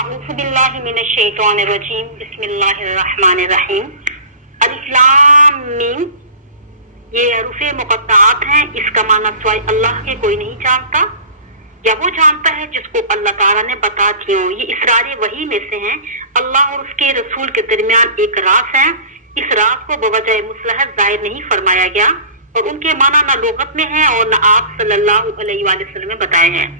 اعوذ باللہ من الشیطان الرجیم بسم اللہ الرحمن الرحیم۔ الف لام میم یہ حروف مقطعات ہیں، اس کا معنی سوائے اللہ کے کوئی نہیں جانتا، یا وہ جانتا ہے جس کو اللہ تعالیٰ نے بتا دیا ہو۔ یہ اسرار وحی میں سے ہیں، اللہ اور اس کے رسول کے درمیان ایک راز ہے۔ اس راز کو بوجہ مصلحت ظاہر نہیں فرمایا گیا، اور ان کے معنی نہ لغت میں ہے اور نہ آپ صلی اللہ علیہ وآلہ وسلم نے بتائے ہیں۔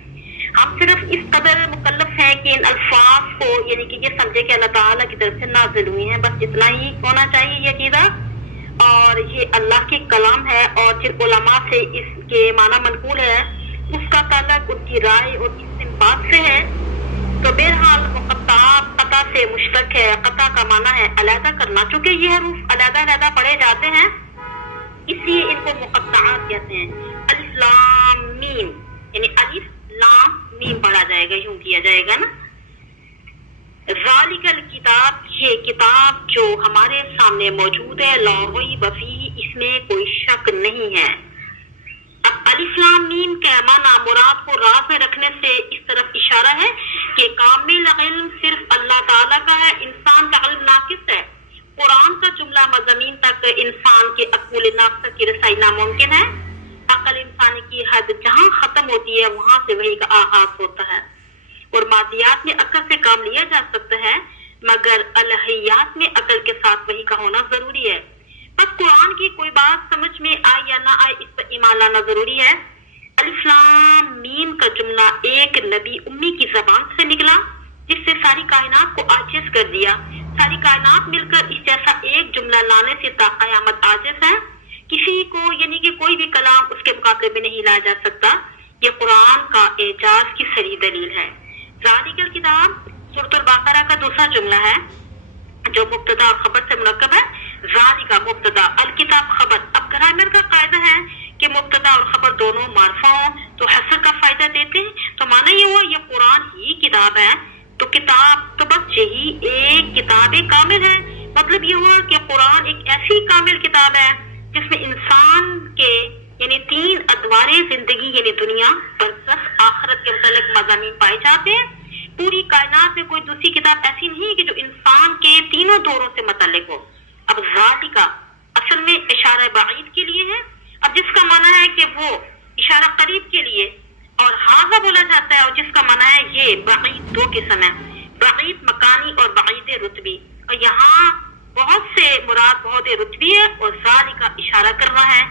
ہم صرف اس قدر مکلف ہیں کہ ان الفاظ کو یعنی کہ یہ سمجھے کہ اللہ تعالیٰ کی طرف سے نازل ہوئی ہیں، بس اتنا ہی ہونا چاہیے یہ عقیدہ، اور یہ اللہ کے کلام ہے، اور جن علماء سے اس کے معنی منقول ہے اس کا تعلق ان کی رائے اور استنباط سے ہے۔ تو بہرحال مقطعات قطع سے مشتق ہے، قطع کا معنی ہے علیحدہ کرنا، چونکہ یہ حروف علیحدہ علیحدہ پڑھے جاتے ہیں اس لیے ان کو مقطعات کہتے ہیں۔ الف لام میم یعنی الف لام میم پڑھا جائے گا، یوں کیا جائے گا نا۔ ذالک الکتاب یہ کتاب جو ہمارے سامنے موجود ہے، لا ریب فیہ اس میں کوئی شک نہیں ہے۔ اب الف لام میم کا معنی مراد کو راز میں رکھنے سے اس طرف اشارہ ہے کہ کامل علم صرف اللہ تعالیٰ کا ہے، انسان کا علم ناقص ہے۔ قرآن کا جملہ مضامین تک انسان کے عقول ناقص کی رسائی ناممکن ہے۔ عقل انسانی کی حد جہاں ختم ہوتی ہے وہاں سے وحی کا آغاز ہوتا ہے، اور مادیات میں عقل سے کام لیا جا سکتا ہے، مگر الہیات میں عقل کے ساتھ وحی کا ہونا ضروری ہے۔ بس قرآن کی کوئی بات سمجھ میں آئے یا نہ آئے اس پر ایمان لانا ضروری ہے۔ الف لام میم کا جملہ ایک نبی امی کی زبان سے نکلا جس سے ساری کائنات کو عاجز کر دیا۔ ساری کائنات مل کر اس جیسا ایک جملہ لانے سے تا قیامت عاجز ہے، کسی کو یعنی کہ کوئی بھی کلام اس کے مقابلے میں نہیں لایا جا سکتا۔ یہ قرآن کا اعجاز کی صریح دلیل ہے۔ ذالک الکتاب سورۃ البقرہ کا دوسرا جملہ ہے جو مبتدا اور خبر سے مرکب ہے۔ ذالک مبتدا، الکتاب خبر۔ اب گرامر کا قاعدہ ہے کہ مبتدا اور خبر دونوں معرفہ ہوں تو حصر کا فائدہ دیتے ہیں، تو معنی یہ ہوا یہ قرآن ہی کتاب ہے، تو کتاب تو بس یہی ایک کتاب کامل ہے۔ مطلب یہ ہوا کہ قرآن ایک ایسی کامل کتاب ہے جس میں انسان کے یعنی تین ادوار زندگی یعنی دنیا، برزخ، آخرت کے متعلق مضامین پائے جاتے ہیں۔ پوری کائنات میں کوئی دوسری کتاب ایسی نہیں کہ جو انسان کے تینوں دوروں سے متعلق ہو۔ اب ذالک اصل میں اشارہ بعید کے لیے ہے، اب جس کا معنی ہے کہ وہ اشارہ قریب کے لیے، اور ہاذا بولا جاتا ہے اور جس کا معنی ہے یہ بعید، دو قسم ہے، بعید مکانی اور بعید رتبی، اور یہاں بہت سے مراد بہت رتبی ہے، اور ذالک اشارہ کر رہا ہے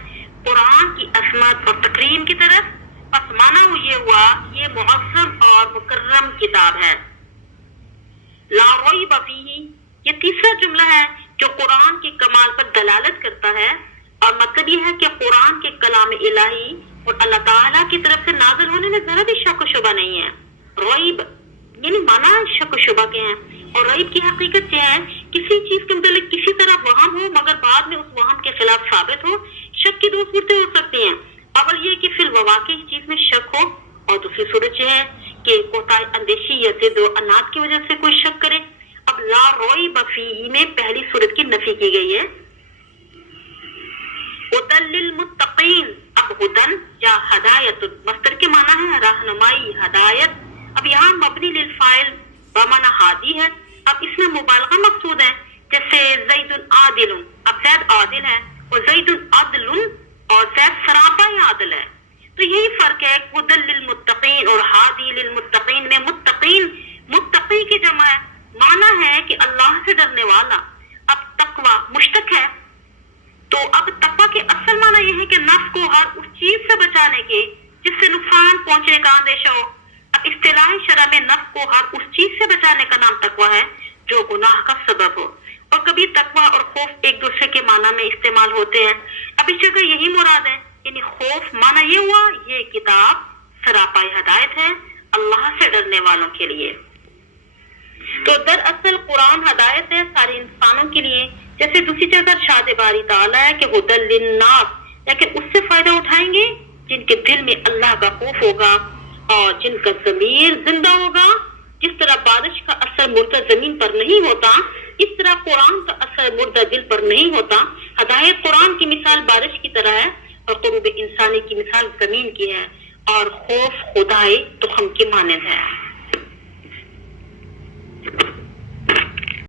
قرآن کی عظمت اور تکریم کی طرف۔ پس معنی یہ ہوا یہ معظم اور مکرم کتاب ہے۔ لا ریب فیہ یہ تیسرا جملہ ہے جو قرآن کے کمال پر دلالت کرتا ہے، اور مطلب یہ ہے کہ قرآن کے کلام الہی اور اللہ تعالیٰ کی طرف سے نازل ہونے میں ذرا بھی شک و شبہ نہیں ہے۔ ریب یعنی معنی شک و شبہ کے ہیں، اور ریب کی حقیقت یہ ہے کسی چیز کے متعلق کسی طرح وہم ہو مگر بعد میں اس وہم کے خلاف ثابت ہو۔ شک کی دو صورتیں ہو سکتی ہیں، اول یہ کہ فی الواقع چیز میں شک ہو، اور دوسری صورت یہ ہے کہ کوتاہی اندیشی یا ضد و عناد کی وجہ سے کوئی شک کرے۔ اب لا ریب فیہ میں پہلی صورت کی نفی کی گئی ہے۔ ہدی للمتقین، اب ہدن یا ہدایت مصدر کے معنی ہے رہنمائی، ہدایت۔ اب یہاں مبنی للفاعل بمعنی ہادی ہے، اب اس میں مبالغہ مقصود ہے، جیسے زید عادل، اب زید عادل ہے، اور زید عدل اور زید سراپا عادل ہے، تو یہی فرق ہے ہدی للمتقین اور ہادی للمتقین میں۔ متقین متقی کی جمع ہے، معنی ہے کہ اللہ سے ڈرنے والا۔ اب تقوی مشتق ہے، تو اب تقوی کے اصل معنی یہ ہے کہ نفس کو ہر اس چیز سے بچانے کے جس سے نقصان پہنچنے کا اندیشہ ہو۔ اب اصطلاح شرع میں نفس کو ہر اس چیز سے بچانے کا نام تقوی ہے جو گناہ کا سبب ہو، اور کبھی تقوی اور خوف ایک دوسرے کے معنی میں استعمال ہوتے ہیں۔ اب اس جگہ یہی مراد ہے، یعنی خوف معنی یہ ہوا یہ کتاب سراپا ہدایت ہے اللہ سے ڈرنے والوں کے لیے۔ تو دراصل قرآن ہدایت ہے سارے انسانوں کے لیے، جیسے دوسری جگہ ارشاد باری تعالیٰ ہے کہ ہدی للناس، لیکن اس سے فائدہ اٹھائیں گے جن کے دل میں اللہ کا خوف ہوگا اور جن کا ضمیر زندہ ہوگا۔ جس طرح بارش کا اثر مردہ زمین پر نہیں ہوتا، اس طرح قرآن کا اثر مردہ دل پر نہیں ہوتا۔ ہدایت قرآن کی مثال بارش کی طرح ہے، اور قلوب انسانی کی مثال زمین کی ہے، اور خوف خدائے تخم کی مانند ہے۔